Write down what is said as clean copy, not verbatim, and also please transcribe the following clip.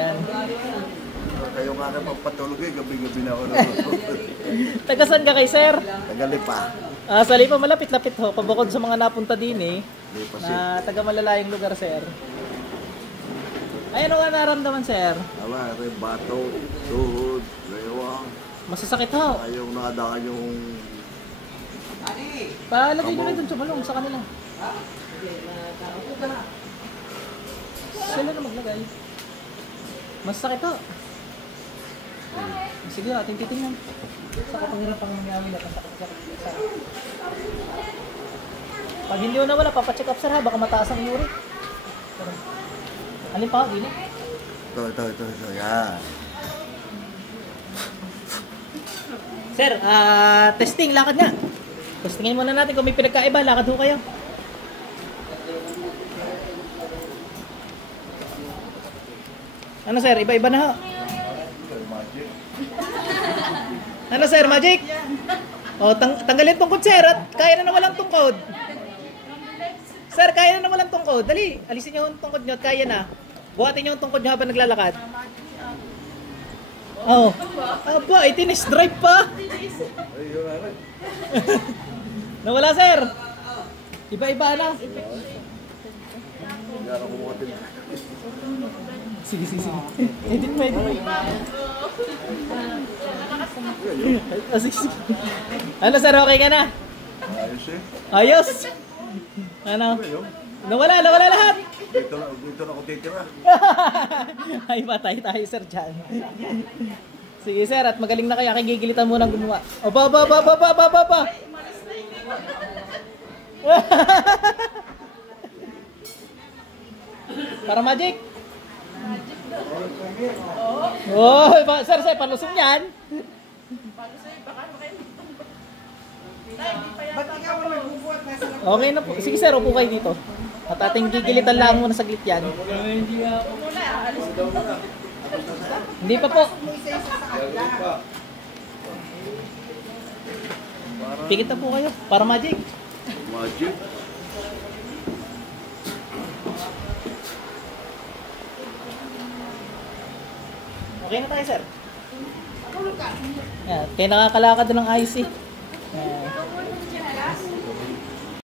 Yan. Kayo nga na magpatulog eh, gabi-gabi na ako nalulog. Tagasan ka kay sir? Tagalipa. Sa Lipa, malapit-lapit ho. Pabukod sa mga napunta din eh. Lipa Na taga malalayong lugar, sir. Ay, ano nga naramdaman, sir? Aba, bato, tuhod, rewang. Masasakit ho. Yung nakadaan yung... Palagay nyo rin dun sa balong, sa kanila. Sila na maglagay. Masasakit ho. Sige, ating titingnan. Sa kapangyarap pang nangyawin at ang sakit-sakit. Pag hindi mo na wala, papacheck up sir ha, baka mataas ang uric. Alin pa, dito? Ito, yan. Sir, testing, lakad nga. Testingin muna natin kung may pinagkaiba, lakad ho kayo. Ano sir, iba-iba na ho. Ano sir, magic? O, tanggalin tungkod sir at kaya na walang tungkod. Sir, kaya na walang tungkod. Dali, alisin nyo yung tungkod nyo at kaya na. Buhatin nyo yung tungkod nyo habang naglalakad. Oh. Aba, itinis drive pa. Nawala sir. Iba-iba na. Sige. Edit mo. Sige. Ano sir, okay ka na? Ayos eh. Ayos. Ano? Nawala lahat. Dito na ako titira. Ay, patay tayo sir dyan. Sige sir, at magaling na kaya kagigilitan mo nang gumawa. O, ba. Para magic. Oh, sir, palusong yan. Okay na po. Sige sir, upo kayo dito. At ating gigilitan lang muna saglit yan. Hindi pa po. Pikit na po kayo. Para magic. Magic. Okay na tayo sir. Kaya nakakalakad doon ng IC.